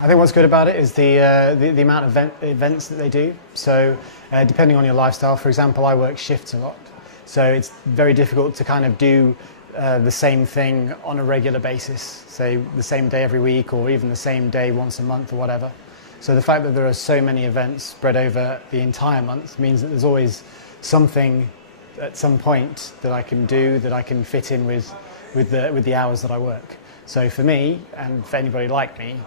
I think what's good about it is the amount of events that they do. So depending on your lifestyle, for example, I work shifts a lot. So it's very difficult to kind of do the same thing on a regular basis, say the same day every week or even the same day once a month or whatever. So the fact that there are so many events spread over the entire month means that there's always something at some point that I can do, that I can fit in with the hours that I work. So for me, and for anybody like me,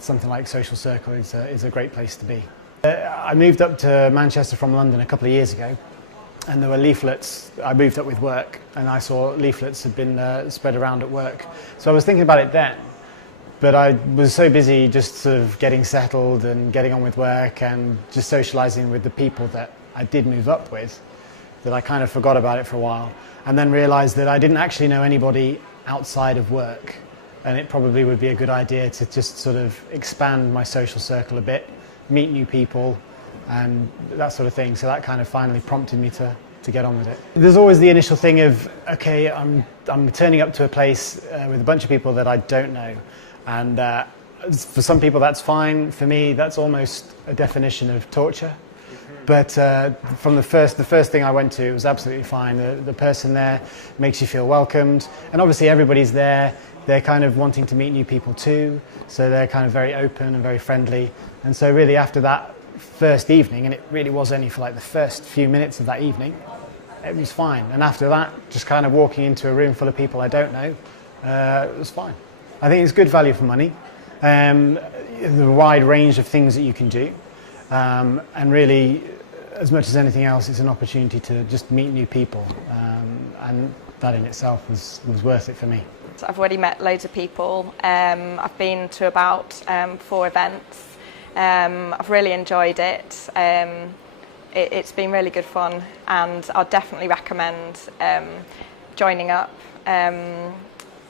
something like Social Circle is a great place to be. I moved up to Manchester from London a couple of years ago, and there were leaflets. I moved up with work, and I saw leaflets had been spread around at work. So I was thinking about it then, but I was so busy just sort of getting settled and getting on with work and just socialising with the people that I did move up with, that I kind of forgot about it for a while, and then realised that I didn't actually know anybody outside of work, and it probably would be a good idea to just sort of expand my social circle a bit, meet new people and that sort of thing. So that kind of finally prompted me to get on with it. There's always the initial thing of, okay, I'm turning up to a place with a bunch of people that I don't know, and for some people that's fine. For me, that's almost a definition of torture. But from the first thing I went to, it was absolutely fine. The person there makes you feel welcomed, and obviously everybody's there. They're kind of wanting to meet new people too, so they're kind of very open and very friendly. And so really after that first evening, and it really was only for like the first few minutes of that evening, it was fine. And after that, just kind of walking into a room full of people I don't know, it was fine. I think it's good value for money, the wide range of things that you can do. And really, as much as anything else, it's an opportunity to just meet new people, and that in itself was worth it for me. I've already met loads of people. I've been to about 4 events. I've really enjoyed it. It's been really good fun, and I'd definitely recommend joining up.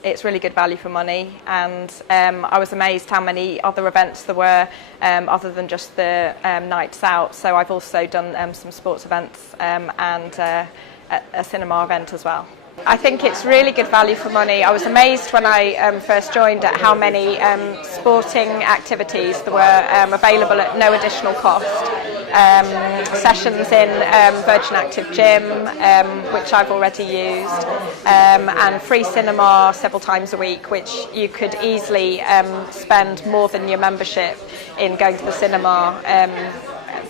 It's really good value for money, and I was amazed how many other events there were other than just the nights out. So I've also done some sports events and a cinema event as well. I think it's really good value for money. I was amazed when I first joined at how many sporting activities there were available at no additional cost. Sessions in Virgin Active Gym, which I've already used, and free cinema several times a week, which you could easily spend more than your membership in going to the cinema,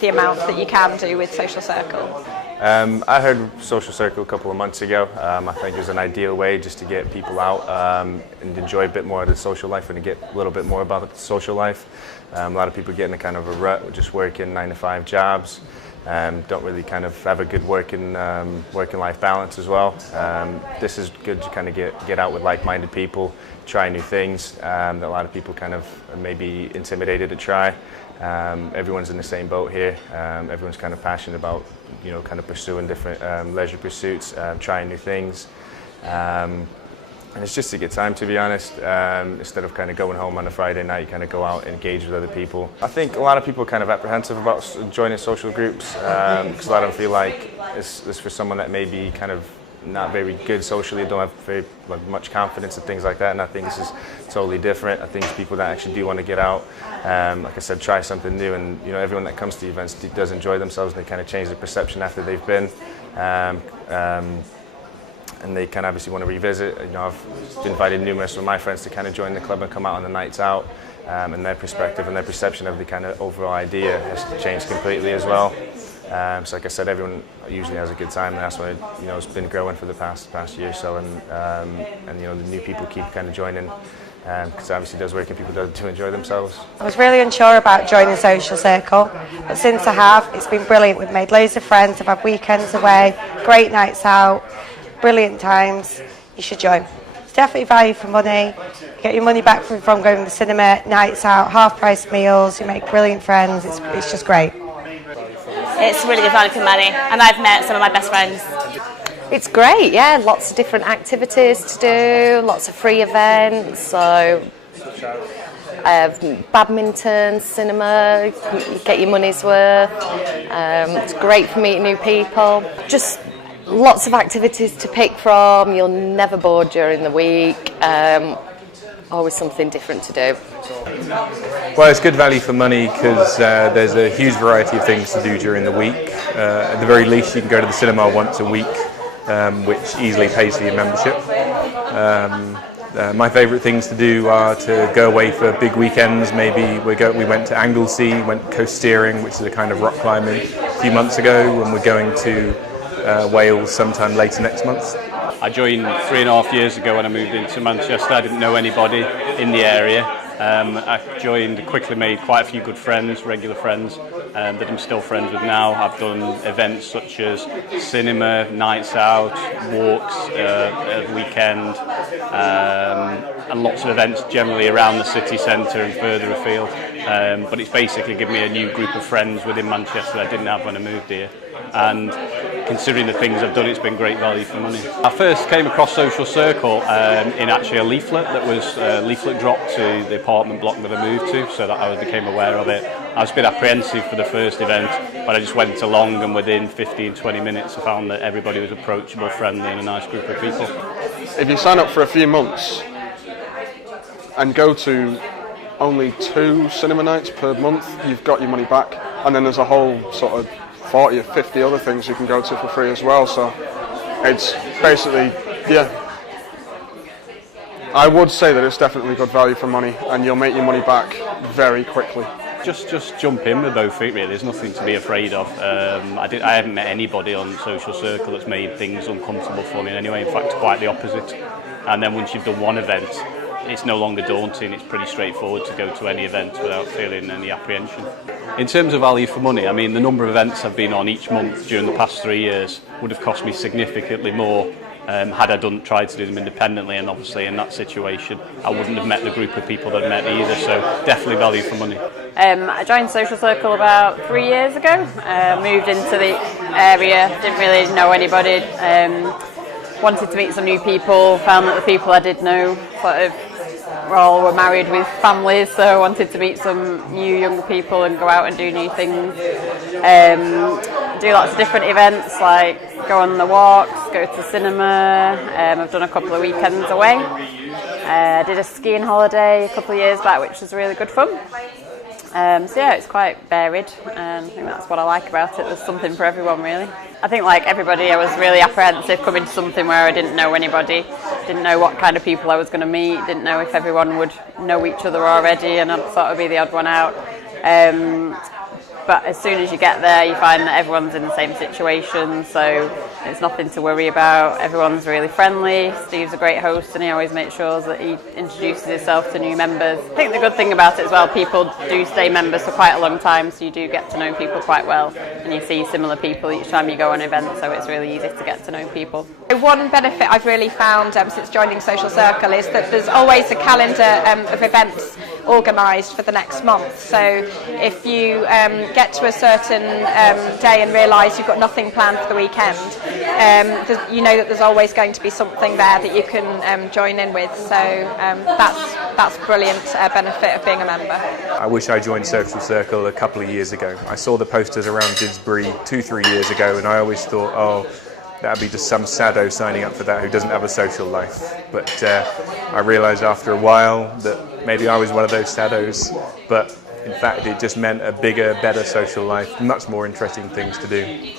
the amount that you can do with Social Circle. I heard Social Circle a couple of months ago. I think it was an ideal way just to get people out and enjoy a bit more of the social life and to get a little bit more about the social life. A lot of people get in a kind of a rut, just working 9-to-5 jobs, don't really kind of have a good working life balance as well. This is good to kind of get out with like-minded people, try new things that a lot of people kind of may be intimidated to try. Everyone's in the same boat here. Everyone's kind of passionate about, kind of pursuing different leisure pursuits, trying new things. And it's just a good time, to be honest. Instead of kind of going home on a Friday night, you kind of go out and engage with other people. I think a lot of people are kind of apprehensive about joining social groups because a lot of them feel like it's for someone that may be kind of not very good socially, don't have very much confidence and things like that. And I think this is totally different. I think it's people that actually do want to get out. Like I said, try something new, and everyone that comes to the events does enjoy themselves. And they kind of change their perception after they've been, and they kind of obviously want to revisit. I've invited numerous of my friends to kind of join the club and come out on the nights out, and their perspective and their perception of the kind of overall idea has changed completely as well. So like I said, everyone usually has a good time, and that's why it's been growing for the past year or so, and the new people keep kind of joining, because obviously it does work and people do enjoy themselves. I was really unsure about joining Social Circle, but since I have, it's been brilliant. We've made loads of friends, I've had weekends away, great nights out, brilliant times. You should join. It's definitely value for money. You get your money back from going to the cinema, nights out, half-price meals, you make brilliant friends. It's just great. It's really good value for money, and I've met some of my best friends. It's great, yeah, lots of different activities to do, lots of free events, so badminton, cinema, you get your money's worth. It's great for meeting new people. Just lots of activities to pick from, you're never bored during the week. always something different to do. Well, it's good value for money because there's a huge variety of things to do during the week. At the very least, you can go to the cinema once a week, which easily pays for your membership. My favourite things to do are to go away for big weekends. Maybe we went to Anglesey, went coast steering, which is a kind of rock climbing, a few months ago, and we're going to Wales sometime later next month. I joined 3.5 years ago when I moved into Manchester. I didn't know anybody in the area. I joined, quickly made quite a few good friends, regular friends, that I'm still friends with now. I've done events such as cinema, nights out, walks at the weekend, and lots of events generally around the city centre and further afield. But it's basically given me a new group of friends within Manchester that I didn't have when I moved here. And considering the things I've done, it's been great value for money. I first came across Social Circle in actually a leaflet that was leaflet dropped to the apartment block that I moved to, so that I became aware of it. I was a bit apprehensive for the first event, but I just went along, and within 15-20 minutes I found that everybody was approachable, friendly and a nice group of people. If you sign up for a few months and go to only 2 cinema nights per month, you've got your money back, and then there's a whole sort of 40 or 50 other things you can go to for free as well, so it's basically, yeah, I would say that it's definitely good value for money, and you'll make your money back very quickly. Just jump in with both feet really, there's nothing to be afraid of. I haven't met anybody on Social Circle that's made things uncomfortable for me in any way, in fact quite the opposite. And then once you've done one event, it's no longer daunting, it's pretty straightforward to go to any event without feeling any apprehension. In terms of value for money, I mean the number of events I've been on each month during the past 3 years would have cost me significantly more had I tried to do them independently, and obviously in that situation I wouldn't have met the group of people that I've met either, so definitely value for money. I joined Social Circle about 3 years ago, moved into the area, didn't really know anybody, wanted to meet some new people, found that the people I did know sort of all were married with families, so I wanted to meet some new younger people and go out and do new things. Do lots of different events like go on the walks, go to cinema. I've done a couple of weekends away. I did a skiing holiday a couple of years back, which was really good fun. So yeah, it's quite varied, and I think that's what I like about it. There's something for everyone really. I think like everybody, I was really apprehensive coming to something where I didn't know anybody, didn't know what kind of people I was going to meet, didn't know if everyone would know each other already, and I'd sort of be the odd one out. But as soon as you get there, you find that everyone's in the same situation, so it's nothing to worry about. Everyone's really friendly. Steve's a great host, and he always makes sure that he introduces himself to new members. I think the good thing about it as well, people do stay members for quite a long time, so you do get to know people quite well, and you see similar people each time you go on events, so it's really easy to get to know people. One benefit I've really found since joining Social Circle is that there's always a calendar of events organised for the next month, so if you get to a certain day and realise you've got nothing planned for the weekend, you know that there's always going to be something there that you can join in with, so that's a brilliant benefit of being a member. I wish I joined Social Circle a couple of years ago. I saw the posters around Didsbury 2-3 years ago, and I always thought, oh, that'd be just some saddo signing up for that who doesn't have a social life. But I realised after a while that maybe I was one of those saddos, but in fact it just meant a bigger, better social life, much more interesting things to do.